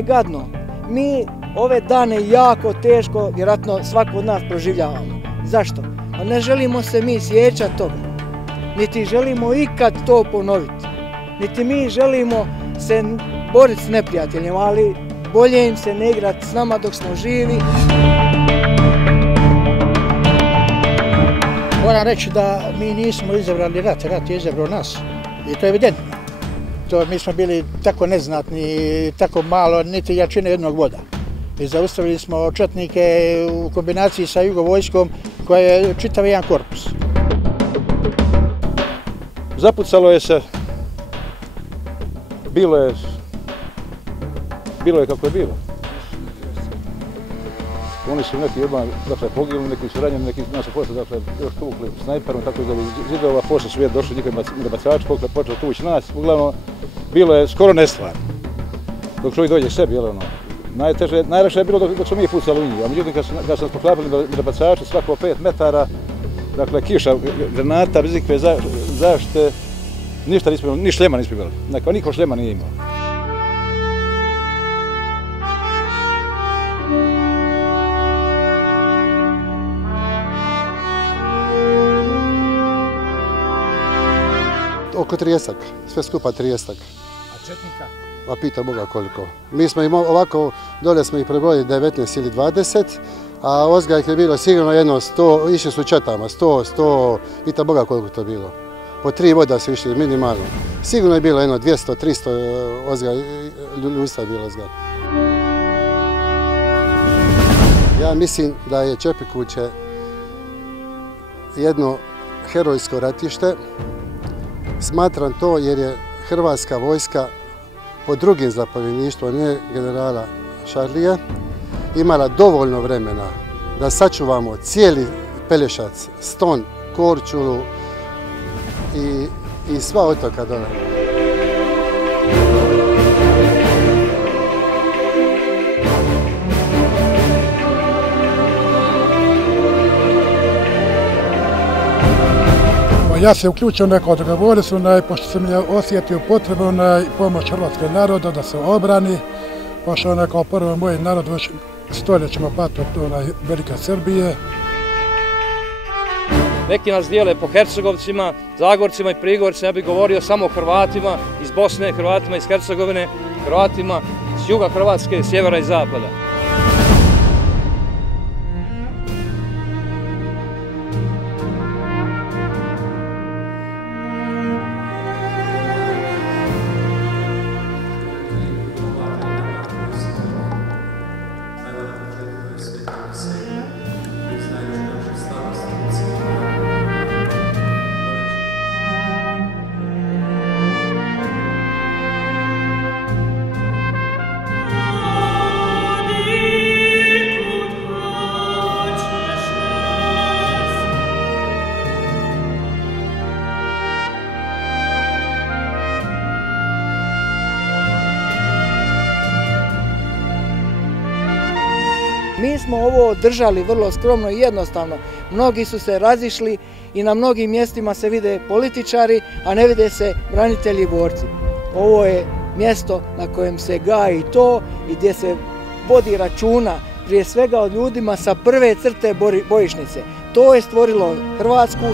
je gadno. Mi ove dane jako teško, vjerojatno svako od nas proživljavamo. Zašto? A ne želimo se mi sjećati toga. Niti želimo ikad to ponoviti. Niti mi želimo se boriti s neprijateljima, ali bolje im se ne igrati s nama dok smo živi. Moram reći da mi nismo izabrali rat, rat je izabrao nas. I to je evidentno. Mi smo bili tako neznatni, tako malo, niti jačine jednog voda. I zaustavili smo četnike u kombinaciji sa jugovojskom koja je čitav jedan korpus. Zapucalo je se, bilo je kako je bilo. Oni su neki odmah poginuli, neki su ranjeni, neki nas su poslije još tukli snajperom, tako da zidova, poslije su došli njihovi nabacači, počeli tući nas. Uglavnom, bilo je skoro nestvarno. Dok čovjek dođe k sebi, najlakše je bilo dok smo mi pucali u njih, a međutim kad su nas poklapili nabacači svako 5 metara, dakle kiša, granata, bez ikakve zaštite, ništa nismo imali, ni šljema nismo imali, dakle niko šljema nije imao. Oko 30, sve skupa 30. A četnika? Pa pita Boga koliko. Mi smo im ovako, dole smo ih prebrojili 19 ili 20, a ozga ih je bilo sigurno jedno 100, išli su četama, 100, pita Boga koliko to bilo. Po 3 voda su išli minimalno. Sigurno je bilo jedno 200, 300 ozga, ljudstva je bilo ozga. Ja mislim da je Čepikuće jedno herojsko ratište. Smatram to jer je Hrvatska vojska pod drugim zapovjedništvom, ne generala Šarlija, imala dovoljno vremena da sačuvamo cijeli Pelješac, Ston, Korčulu i sva otoka dole. Ja se uključio neko odgovore su, pošto sam osjetio potrebu pomoć hrvatskog naroda da se obrani, pošto kao prvo moj narod već stoljećima patio od velike Srbije. Neki nas dijele po Hercegovcima, Zagorcima i Prigorcima, ja bih govorio samo o Hrvatima iz Bosne, Hrvatima iz Hercegovine, Hrvatima iz juga Hrvatske, sjevera i zapada. Mi smo ovo držali vrlo skromno i jednostavno. Mnogi su se razišli i na mnogim mjestima se vide političari, a ne vide se branitelji i borci. Ovo je mjesto na kojem se gaji to i gdje se vodi računa prije svega o ljudima sa prve crte bojišnice. To je stvorilo Hrvatsku.